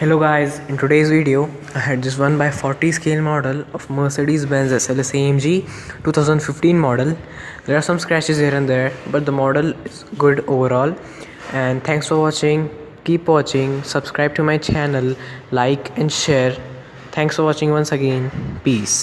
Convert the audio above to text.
Hello guys, in today's video I had this 1/40 scale model of Mercedes Benz SLS AMG 2015 model. There are some scratches here and there, but the model is good overall. And thanks for watching. Keep watching, subscribe to my channel, like and share. Thanks for watching once again. Peace.